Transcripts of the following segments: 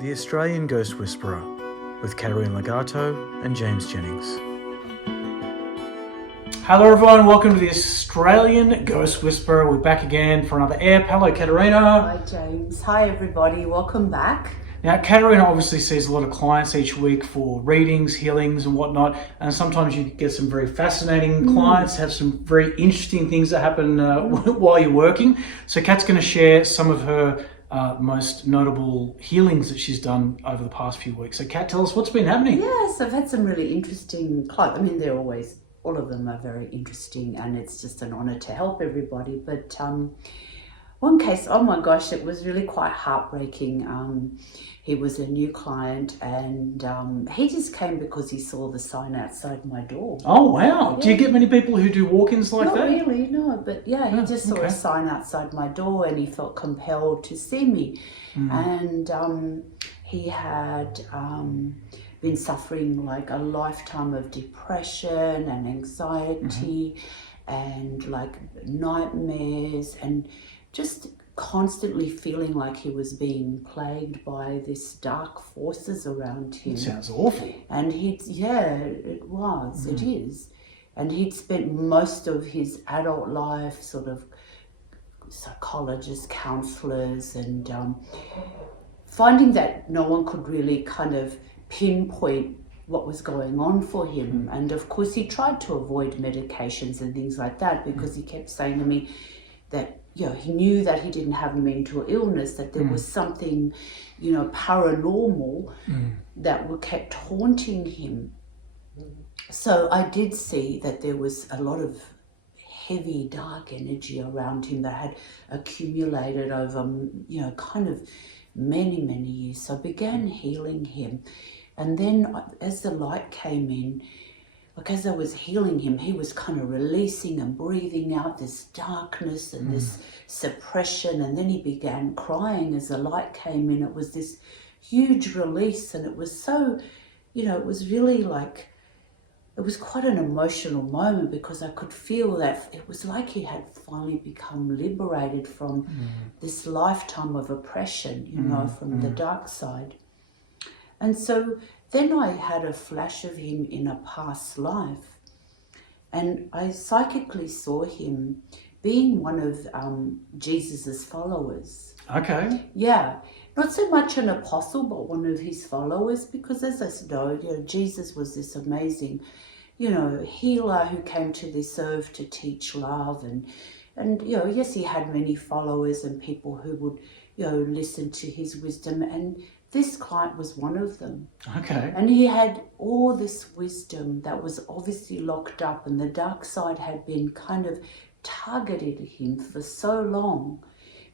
The Australian Ghost Whisperer with Caterina and James Jennings. Hello everyone, welcome to the Australian Ghost Whisperer. We're back again for another ep. Hello Caterina. Hi James. Hi everybody, welcome back. Now Caterina obviously sees a lot of clients each week for readings, healings and whatnot, and sometimes you get some very fascinating clients, have some very interesting things that happen while you're working. So Kat's going to share some of her most notable healings that she's done over the past few weeks. So Kat, tell us what's been happening. Yes, I've had some really interesting clients. I mean, they're always, all of them are very interesting, and it's just an honour to help everybody. But one case, oh my gosh, it was really quite heartbreaking. He was a new client, and he just came because he saw the sign outside my door. Oh wow! Yeah. Do you get many people who do walk-ins like Not that? Not really, no. But yeah, he just saw okay. a sign outside my door, and he felt compelled to see me. And he had been suffering like a lifetime of depression and anxiety, and like nightmares, and just constantly feeling like he was being plagued by this dark forces around him. It sounds awful. And it is. And he'd spent most of his adult life sort of psychologists, counselors, and finding that no one could really kind of pinpoint what was going on for him. And of course he tried to avoid medications and things like that, because he kept saying to me that, you know, he knew that he didn't have a mental illness, that there was something, you know, paranormal that kept haunting him. So I did see that there was a lot of heavy, dark energy around him that had accumulated over, you know, kind of many, many years. So I began healing him. And then as the light came in, like as I was healing him, he was kind of releasing and breathing out this darkness and this suppression. And then he began crying as the light came in. It was this huge release, and it was so, you know, it was really like, it was quite an emotional moment, because I could feel that it was like he had finally become liberated from this lifetime of oppression, you know, from the dark side. And so then I had a flash of him in a past life, and I psychically saw him being one of Jesus's followers. Okay. Yeah, not so much an apostle, but one of his followers, because as I know, you know, Jesus was this amazing, you know, healer who came to this earth to teach love, and you know, yes, he had many followers and people who would, you know, listen to his wisdom, and this client was one of them. Okay. And he had all this wisdom that was obviously locked up, and the dark side had been kind of targeted him for so long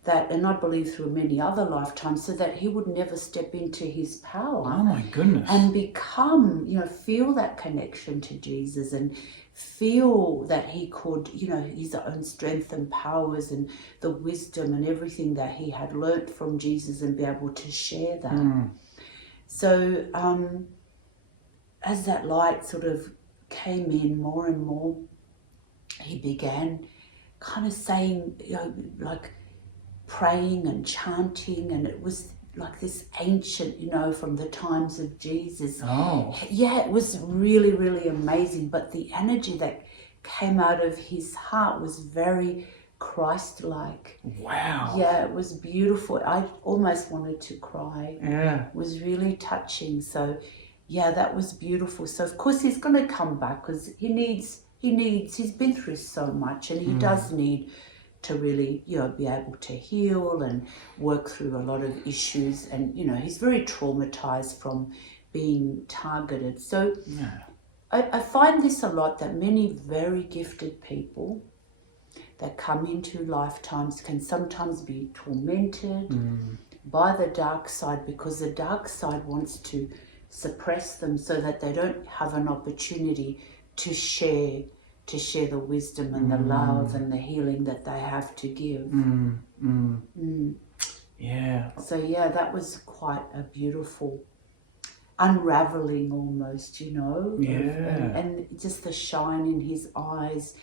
that, and I believe through many other lifetimes, so that he would never step into his power. Oh my goodness. And become, you know, feel that connection to Jesus, and feel that he could, you know, his own strength and powers and the wisdom and everything that he had learnt from Jesus, and be able to share that. So as that light sort of came in more and more, he began kind of saying, you know, like praying and chanting, and it was like this ancient, you know, from the times of Jesus. Oh. Yeah, it was really, really amazing. But the energy that came out of his heart was very Christ-like. Wow. Yeah, it was beautiful. I almost wanted to cry. Yeah. It was really touching. So yeah, that was beautiful. So of course he's going to come back, because he's been through so much, and he does need to really, you know, be able to heal and work through a lot of issues. And, you know, he's very traumatized from being targeted. So I find this a lot, that many very gifted people that come into lifetimes can sometimes be tormented by the dark side, because the dark side wants to suppress them so that they don't have an opportunity to share the wisdom and the love and the healing that they have to give. Yeah. So yeah, that was quite a beautiful unraveling almost, you know. Yeah. And just the shine in his eyes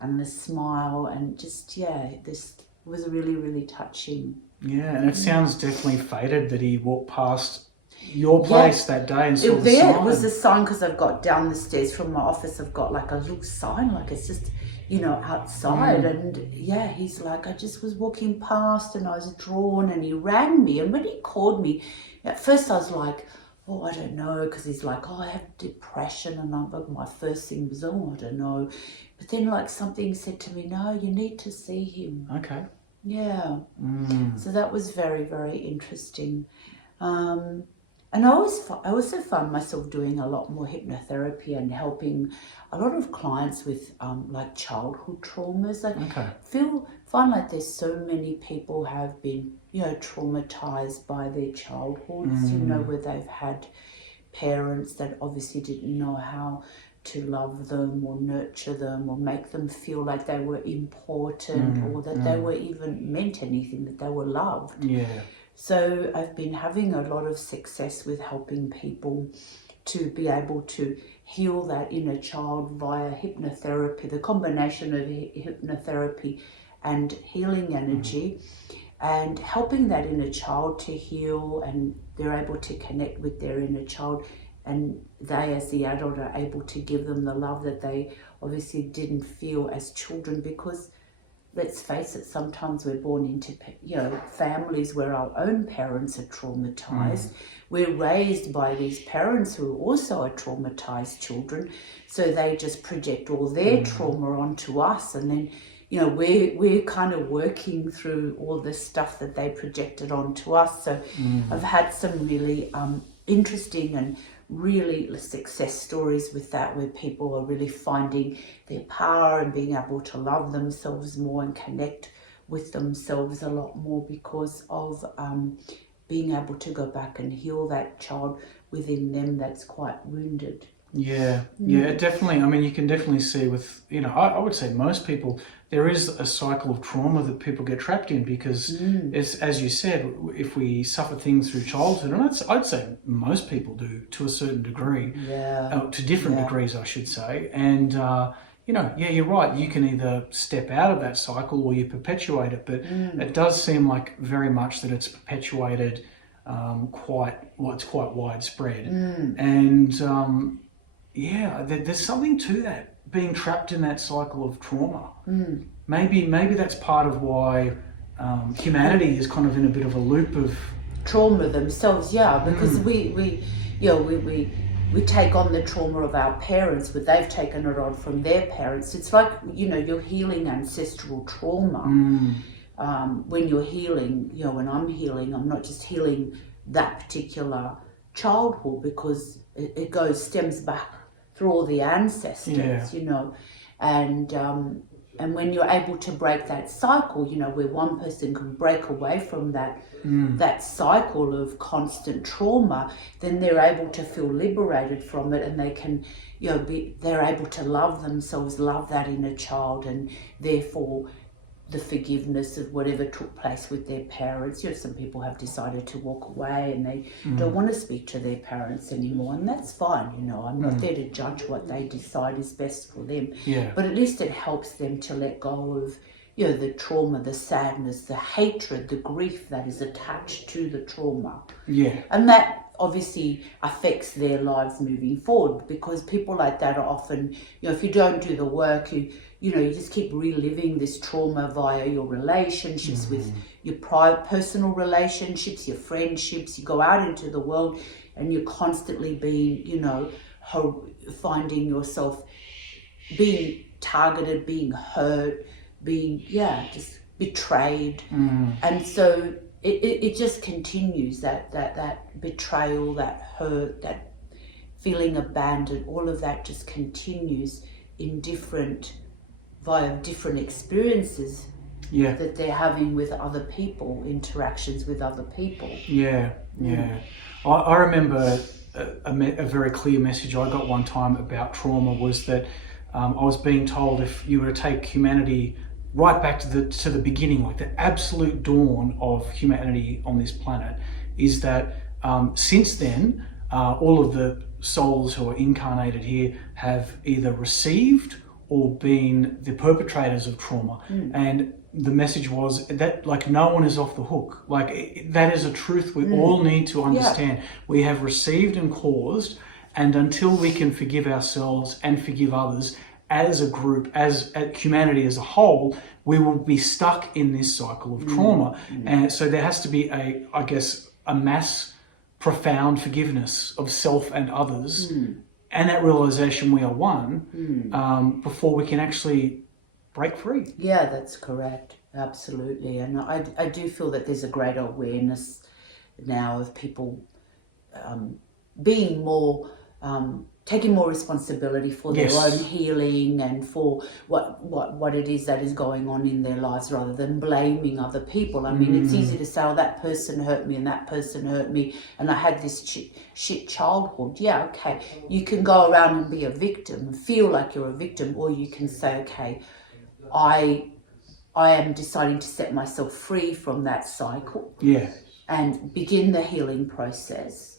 and the smile, and just, yeah, this was really, really touching. Yeah, and it sounds definitely fated that he walked past your place that day and saw the There sign. was a sign, because I've got down the stairs from my office, I've got like a little sign, like it's just, outside. And yeah, he's like, I just was walking past and I was drawn, and he rang me. And when he called me, at first I was like, oh, I don't know, because he's like, oh, I have depression. And my first thing was, oh, I don't know. But then like something said to me, no, you need to see him. Okay. Yeah. So that was very, very interesting. And I also found myself doing a lot more hypnotherapy and helping a lot of clients with like childhood traumas. I find like there's so many people have been, traumatized by their childhoods, where they've had parents that obviously didn't know how to love them or nurture them or make them feel like they were important or that they were even meant anything, that they were loved. Yeah. So I've been having a lot of success with helping people to be able to heal that inner child via hypnotherapy, the combination of hypnotherapy and healing energy, and helping that inner child to heal, and they're able to connect with their inner child, and they as the adult are able to give them the love that they obviously didn't feel as children, because let's face it, sometimes we're born into families where our own parents are traumatized. We're raised by these parents who also are traumatized children, so they just project all their trauma onto us, and then we're kind of working through all this stuff that they projected onto us. So I've had some really interesting and really success stories with that, where people are really finding their power and being able to love themselves more and connect with themselves a lot more because of being able to go back and heal that child within them that's quite wounded. Yeah, definitely. I mean, you can definitely see with, I would say most people, there is a cycle of trauma that people get trapped in because, it's, as you said, if we suffer things through childhood, and I'd say most people do to a certain degree, to different degrees, I should say. And, you're right. You can either step out of that cycle or you perpetuate it, but it does seem like very much that it's perpetuated it's quite widespread. And, there's something to that, being trapped in that cycle of trauma. Maybe that's part of why humanity is kind of in a bit of a loop of trauma themselves, because we take on the trauma of our parents, but they've taken it on from their parents. It's like, you're healing ancestral trauma. When you're healing, when I'm healing, I'm not just healing that particular childhood, because it stems back through all the ancestors, and when you're able to break that cycle, where one person can break away from that cycle of constant trauma, then they're able to feel liberated from it, and they can, they're able to love themselves, love that inner child, and therefore the forgiveness of whatever took place with their parents. Some people have decided to walk away and they don't want to speak to their parents anymore, and that's fine. I'm not there to judge what they decide is best for them. But at least it helps them to let go of, the trauma, the sadness, the hatred, the grief that is attached to the trauma. And that obviously affects their lives moving forward, because people like that are often, if you don't do the work, you just keep reliving this trauma via your relationships with your personal relationships, your friendships. You go out into the world and you're constantly being, finding yourself being targeted, being hurt, being, just betrayed. And so it just continues, that betrayal, that hurt, that feeling abandoned, all of that just continues in via different experiences that they're having with other people, interactions with other people. I remember a very clear message I got one time about trauma was that I was being told, if you were to take humanity right back to the beginning, like the absolute dawn of humanity on this planet, is that since then all of the souls who are incarnated here have either received or been the perpetrators of trauma. And the message was that like no one is off the hook. Like that is a truth we all need to understand. We have received and caused, and until we can forgive ourselves and forgive others as a group, as humanity as a whole, we will be stuck in this cycle of trauma. And so there has to be a mass, profound forgiveness of self and others, and that realization we are one, before we can actually break free. Yeah, that's correct. Absolutely. And I do feel that there's a greater awareness now of people being more, taking more responsibility for their own healing and for what it is that is going on in their lives, rather than blaming other people. I mean, it's easy to say, oh, that person hurt me and that person hurt me and I had this shit childhood. Yeah, okay. You can go around and be a victim and feel like you're a victim, or you can say, okay, I am deciding to set myself free from that cycle and begin the healing process.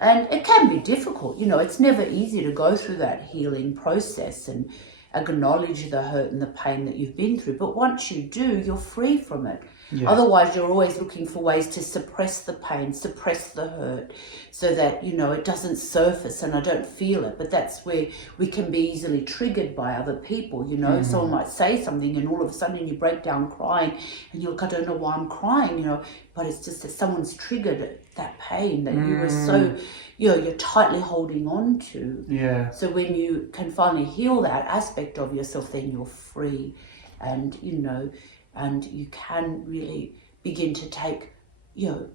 And it can be difficult, you know, it's never easy to go through that healing process and acknowledge the hurt and the pain that you've been through. But once you do, you're free from it. Otherwise, you're always looking for ways to suppress the pain, suppress the hurt, so that, you know, it doesn't surface and I don't feel it. But that's where we can be easily triggered by other people, you know. Someone might say something and all of a sudden you break down crying and you're like, I don't know why I'm crying, you know. But it's just that someone's triggered that pain that you were so, you know, you're tightly holding on to. So when you can finally heal that aspect of yourself, then you're free, and, you know, and you can really begin to take, you know,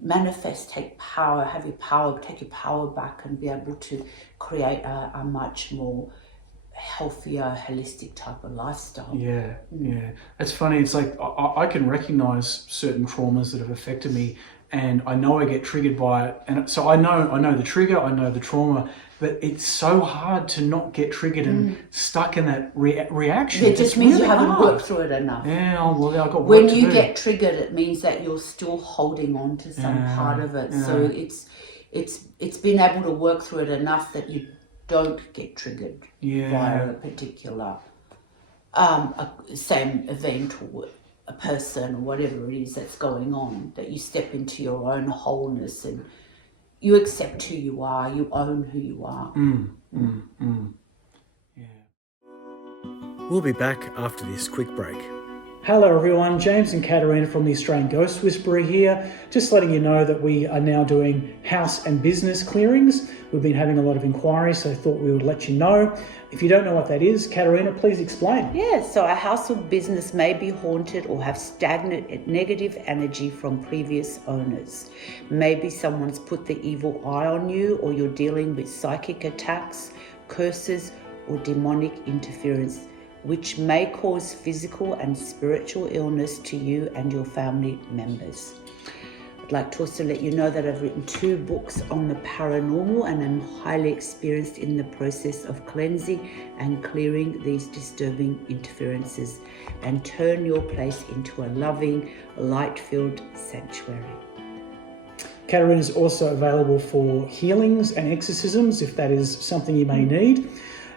manifest, take power, have your power, take your power back and be able to create a much more healthier, holistic type of lifestyle. Yeah. It's funny. It's like I can recognize certain traumas that have affected me, and I know I get triggered by it. And so I know the trigger, I know the trauma, but it's so hard to not get triggered and stuck in that reaction. It just means really you haven't worked through it enough. Yeah, well, I've got work when to you do. Get triggered, it means that you're still holding on to some part of it. So it's being able to work through it enough that you don't get triggered via a particular same event or a person or whatever it is that's going on, that you step into your own wholeness and you accept who you are, you own who you are. We'll be back after this quick break. Hello everyone, James and Caterina from the Australian Ghost Whisperer here. Just letting you know that we are now doing house and business clearings. We've been having a lot of inquiries, so I thought we would let you know. If you don't know what that is, Caterina, please explain. Yeah, so a house or business may be haunted or have stagnant negative energy from previous owners. Maybe someone's put the evil eye on you, or you're dealing with psychic attacks, curses, or demonic interference, which may cause physical and spiritual illness to you and your family members. I'd like to also let you know that I've written 2 books on the paranormal, and I'm highly experienced in the process of cleansing and clearing these disturbing interferences and turn your place into a loving, light-filled sanctuary. Caterina is also available for healings and exorcisms if that is something you may need.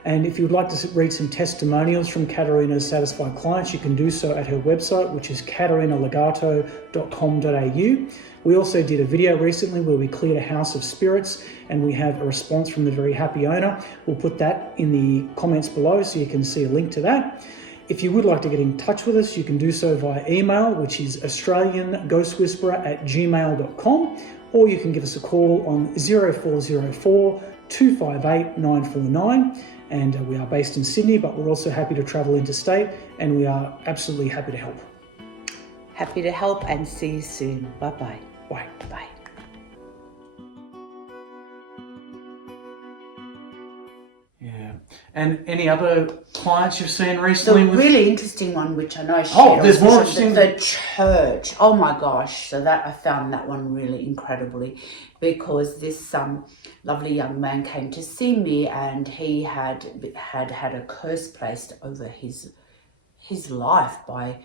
And if you would like to read some testimonials from Caterina's satisfied clients, you can do so at her website, which is caterinalegato.com.au. We also did a video recently where we cleared a house of spirits, and we have a response from the very happy owner. We'll put that in the comments below so you can see a link to that. If you would like to get in touch with us, you can do so via email, which is australianghostwhisperer@gmail.com, or you can give us a call on 0404 258 949. And we are based in Sydney, but we're also happy to travel interstate, and we are absolutely happy to help. Happy to help, and see you soon. Bye-bye. Bye. Bye. Yeah. And any other clients you've seen recently? The really interesting one, which I know I shared, there's more interesting. The church. Oh my gosh! So that I found that one really incredibly, because this lovely young man came to see me, and he had a curse placed over his life by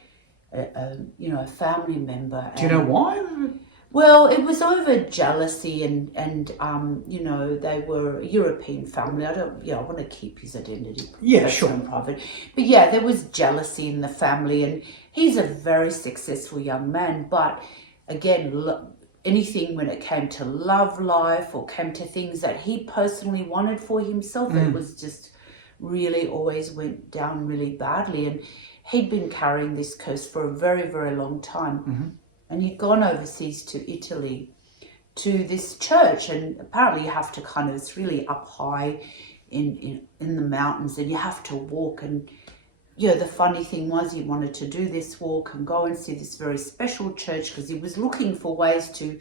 a family member. Do you know why? Well, it was over jealousy and you know, they were a European family. I want to keep his identity personal and private. But yeah, there was jealousy in the family, and he's a very successful young man. But again, anything when it came to love life or came to things that he personally wanted for himself, it was just really always went down really badly. And he'd been carrying this curse for a very, very long time. And he'd gone overseas to Italy to this church, and apparently you have to kind of, it's really up high in the mountains, and you have to walk. And the funny thing was, he wanted to do this walk and go and see this very special church because he was looking for ways to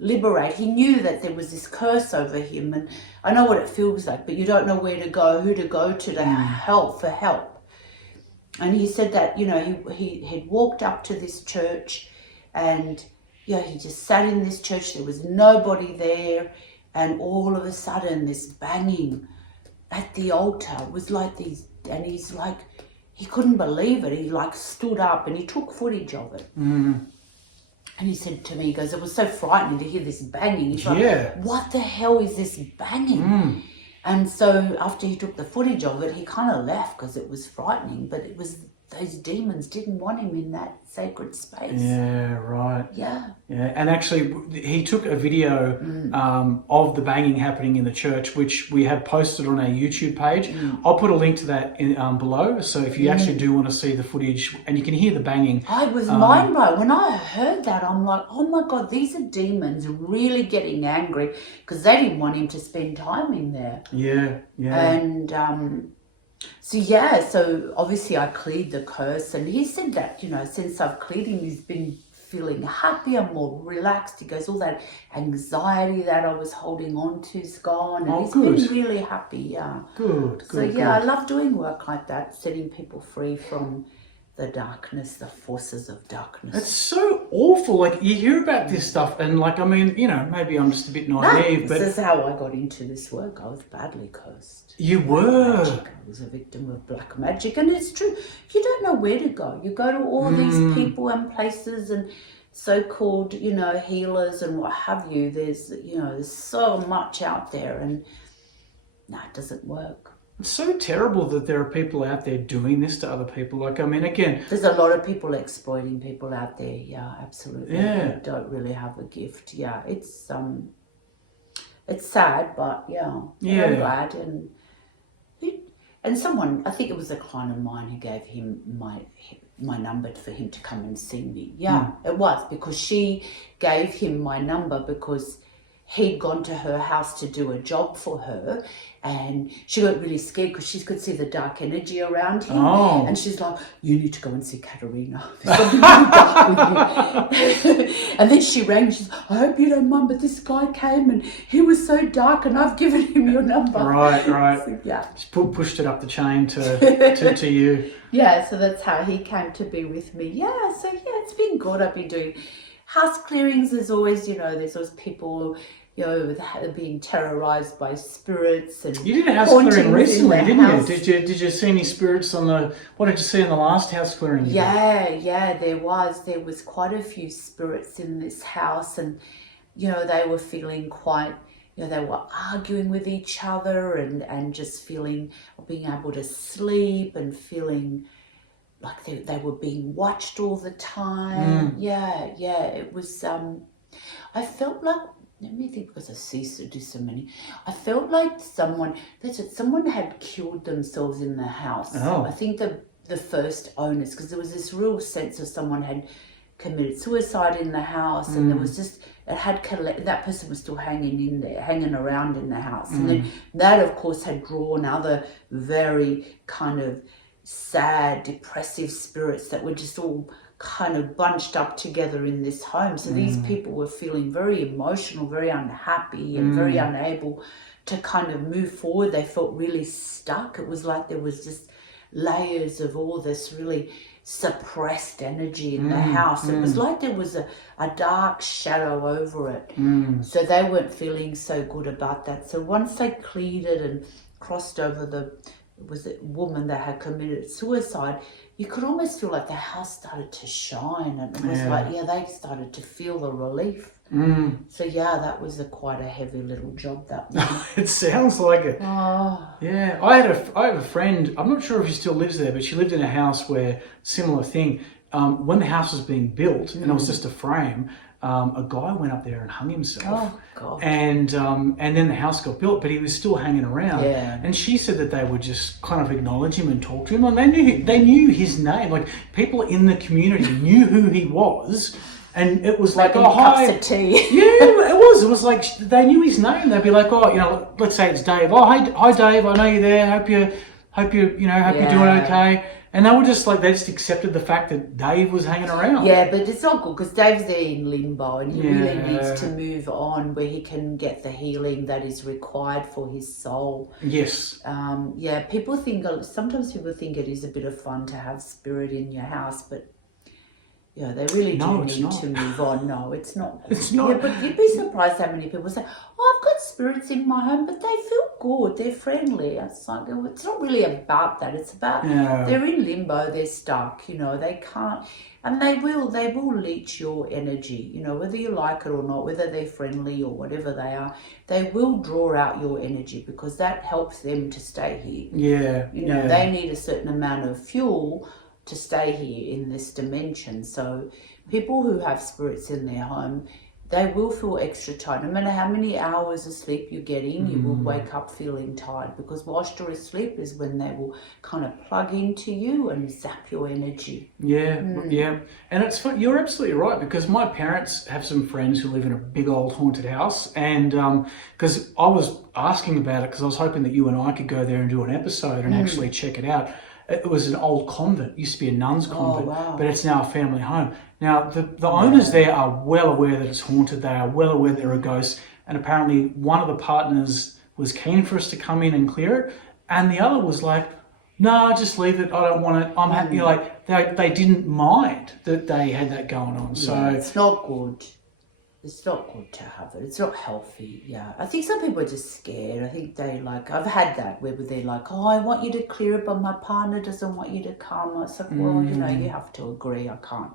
liberate. He knew that there was this curse over him, and I know what it feels like, but you don't know where to go, who to go to help. And he said that, he had walked up to this church, and he just sat in this church. There was nobody there, and all of a sudden this banging at the altar was like these, and he's like, he couldn't believe it. He like stood up and he took footage of it. And he said to me, he goes, it was so frightening to hear this banging. He's like, what the hell is this banging? And so after he took the footage of it, he kind of left because it was frightening, but it was, those demons didn't want him in that sacred space. Yeah, right. Yeah. Yeah, and actually he took a video of the banging happening in the church, which we have posted on our YouTube page. I'll put a link to that in, below, so if you actually do want to see the footage, and you can hear the banging. I was mind blown. When I heard that, I'm like, oh my God, these are demons really getting angry because they didn't want him to spend time in there. Yeah. And so obviously I cleared the curse, and he said that, since I've cleared him, he's been feeling happier, more relaxed. He goes, all that anxiety that I was holding on to is gone, and he's been really happy, Good. So I love doing work like that, setting people free from the darkness, the forces of darkness. It's so awful. Like, you hear about this stuff, and like, I mean, maybe I'm just a bit naive, but this is how I got into this work. I was badly cursed. You were. I was a victim of black magic, and it's true. You don't know where to go. You go to all these people and places and so-called, healers and what have you. There's so much out there, and it doesn't work. It's so terrible that there are people out there doing this to other people. Like, I mean, again, there's a lot of people exploiting people out there. Yeah, absolutely. Yeah. Who don't really have a gift. Yeah, it's sad, but I'm glad. And someone, I think it was a client of mine who gave him my number for him to come and see me. Yeah, it was, because she gave him my number because he'd gone to her house to do a job for her, and she got really scared because she could see the dark energy around him. And she's like, you need to go and see Caterina. There's something really dark with you. And then she rang, and she's like, I hope you don't mind, but this guy came and he was so dark and I've given him your number. Right. So, Just pushed it up the chain to you. Yeah, so that's how he came to be with me. Yeah, so it's been good. I've been doing house clearings. There's always, there's always people, being terrorized by spirits. And you did a house clearing recently, didn't you? Did you see any spirits what did you see in the last house clearing? Yeah, there was quite a few spirits in this house, and they were feeling quite, they were arguing with each other and just being able to sleep and feeling like they were being watched all the time. It was I felt like, let me think, because I ceased to do so many. I felt like someone had killed themselves in the house. I think the first owners, because there was this real sense of someone had committed suicide in the house, and there was just, that person was still hanging around in the house. And then that, of course, had drawn other very kind of sad, depressive spirits that were just all kind of bunched up together in this home. So these people were feeling very emotional, very unhappy, and very unable to kind of move forward. They felt really stuck. It was like there was just layers of all this really suppressed energy in the house. It was like there was a dark shadow over it. So they weren't feeling so good about that. So once they cleared it and crossed over was a woman that had committed suicide, you could almost feel like the house started to shine, and it was like, they started to feel the relief. So yeah, that was quite a heavy little job, that one. It sounds like it. Oh, Yeah, I have a friend. I'm not sure if she still lives there, but she lived in a house where similar thing. When the house was being built and it was just a frame, a guy went up there and hung himself. oh God. And then the house got built, but he was still hanging around. Yeah. And she said that they would just kind of acknowledge him and talk to him, and they knew his name. Like people in the community knew who he was. And it was like, oh, hi. Cups of tea. Yeah, it was. It was like they knew his name. They'd be like, oh, let's say it's Dave. Oh, hi, Dave. I know you're there. Hope you're doing okay. And they just accepted the fact that Dave was hanging around. Yeah, but it's not good because Dave's there in limbo and he really Yeah. needs to move on where he can get the healing that is required for his soul. Yes. Sometimes people think it is a bit of fun to have spirit in your house, but yeah, they really do No, it's need not. to move on. No, it's not good. It's not. Yeah, but you'd be surprised how many people say, oh, I've got spirits in my home, but they feel good, they're friendly. It's like, it's not really about that. It's about they're in limbo, they're stuck, they can't, and they will leech your energy, whether you like it or not, whether they're friendly or whatever they are, they will draw out your energy because that helps them to stay here. Yeah. They need a certain amount of fuel to stay here in this dimension. So people who have spirits in their home, they will feel extra tired. No matter how many hours of sleep you get in, you will wake up feeling tired because whilst you're asleep is when they will kind of plug into you and zap your energy. Yeah. And it's fun. You're absolutely right because my parents have some friends who live in a big old haunted house, and because I was asking about it because I was hoping that you and I could go there and do an episode and actually check it out. It was an old convent. It used to be a nun's convent, but it's now a family home. Now, the owners there are well aware that it's haunted. They are well aware there are ghosts. And apparently one of the partners was keen for us to come in and clear it. And the other was like, no, just leave it. I don't want it. I'm happy. They didn't mind that they had that going on. So it's not good. It's not good to have it. It's not healthy. Yeah. I think some people are just scared. I think I've had that where they're like, oh, I want you to clear it, but my partner doesn't want you to come. It's like, well, you have to agree. I can't.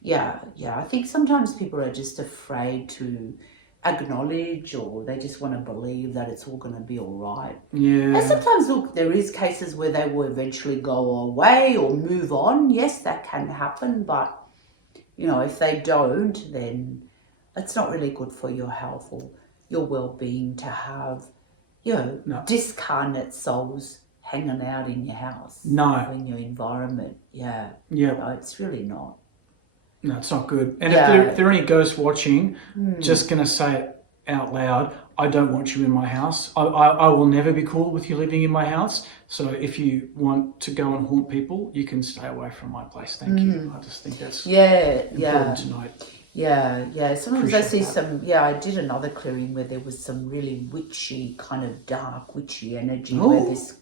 Yeah. I think sometimes people are just afraid to acknowledge or they just want to believe that it's all going to be all right. Yeah. And sometimes, look, there is cases where they will eventually go away or move on. Yes, that can happen. But, if they don't, then it's not really good for your health or your well-being to have, discarnate souls hanging out in your house. No. In your environment. Yeah. Yeah. No, it's really not. No, it's not good. And if there are any ghosts watching, just going to say it out loud, I don't want you in my house. I will never be cool with you living in my house. So if you want to go and haunt people, you can stay away from my place. Thank you. I just think that's important to note. Yeah. Sometimes I see Appreciate I did another clearing where there was some really witchy, kind of dark, witchy energy where this,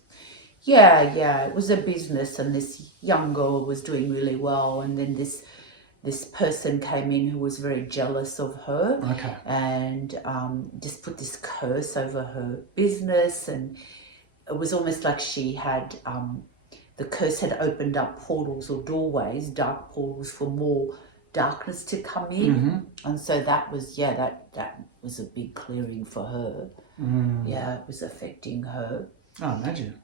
it was a business and this young girl was doing really well and then this person came in who was very jealous of her and just put this curse over her business, and it was almost like she had, the curse had opened up portals or doorways, dark portals for more darkness to come in, and so that was that was a big clearing for her. It was affecting her. Oh, imagine.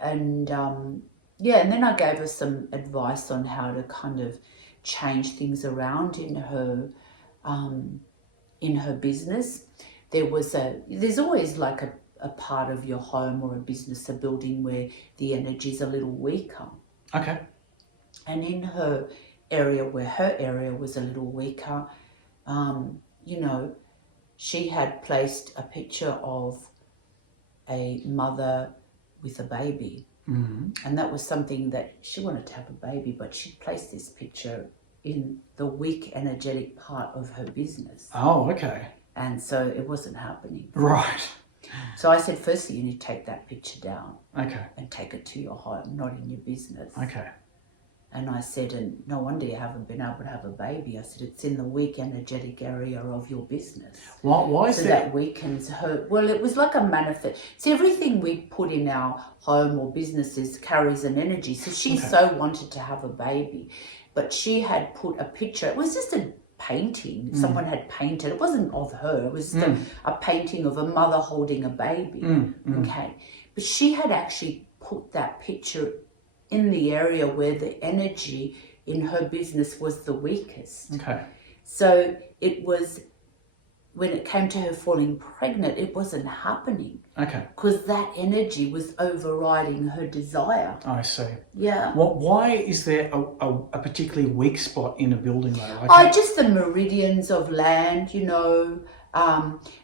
And then I gave her some advice on how to kind of change things around in her business. There's always like a part of your home or a business, a building where the energy's a little weaker. Okay. And in her area where her area was a little weaker, she had placed a picture of a mother with a baby. And that was something that she wanted to have a baby, but she placed this picture in the weak energetic part of her business. Oh, okay. And so it wasn't happening. Right. So I said, firstly, you need to take that picture down. Okay. And take it to your home, not in your business. Okay. And I said, and no wonder you haven't been able to have a baby. I said, it's in the weak energetic area of your business. Why is so that? That weakens her. Well, it was like a manifest. See, everything we put in our home or businesses carries an energy. So she so wanted to have a baby, but she had put a picture. It was just a painting. Someone had painted. It wasn't of her. It was a painting of a mother holding a baby. Okay, but she had actually put that picture in the area where the energy in her business was the weakest. Okay. So it was, when it came to her falling pregnant, it wasn't happening. Okay. Because that energy was overriding her desire. I see. Yeah. Well, why is there a particularly weak spot in a building though? Like Just the meridians of land,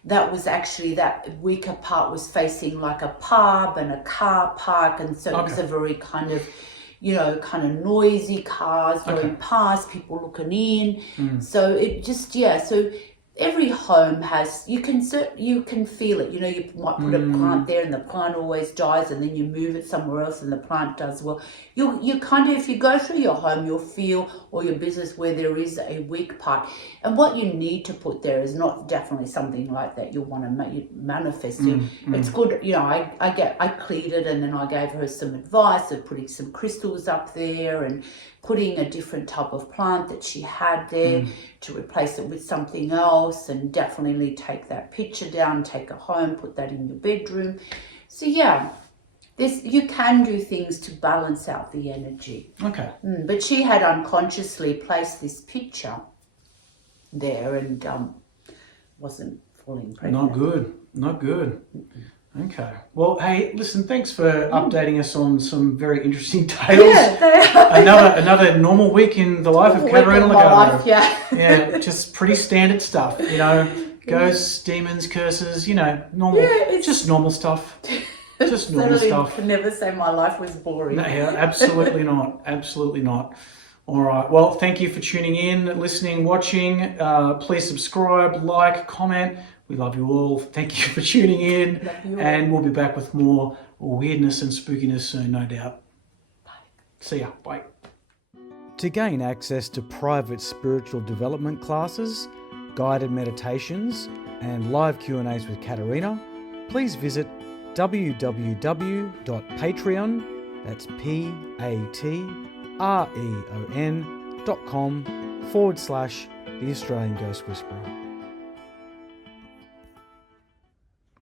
that was actually, that weaker part was facing like a pub and a car park, and so it was a very kind of, kind of noisy cars going past, people looking in. So it just, so every home has, you can feel it. You might put a plant there and the plant always dies, and then you move it somewhere else and the plant does well. You kind of, if you go through your home, you'll feel, or your business, where there is a weak part. And what you need to put there is not definitely something like that you want to manifest it. It's good, I cleared it, and then I gave her some advice of putting some crystals up there and putting a different type of plant that she had there to replace it with something else, and definitely take that picture down, take it home, put that in your bedroom. So you can do things to balance out the energy. Okay. But she had unconsciously placed this picture there and wasn't falling pregnant. Not good. Okay. Well, hey, listen, thanks for updating us on some very interesting tales. Yeah, another normal week in the life of Caterina Legado. Yeah, just pretty standard stuff, ghosts, demons, curses, normal, just normal stuff. Just normal stuff. I could never say my life was boring. No, yeah, absolutely not. Absolutely not. All right. Well, thank you for tuning in, listening, watching. Please subscribe, like, comment. We love you all. Thank you for tuning in. And we'll be back with more weirdness and spookiness soon, no doubt. Bye. See ya. Bye. To gain access to private spiritual development classes, guided meditations, and live Q&As with Caterina, please visit www.patreon, that's patreon.com/The Australian Ghost Whisperer.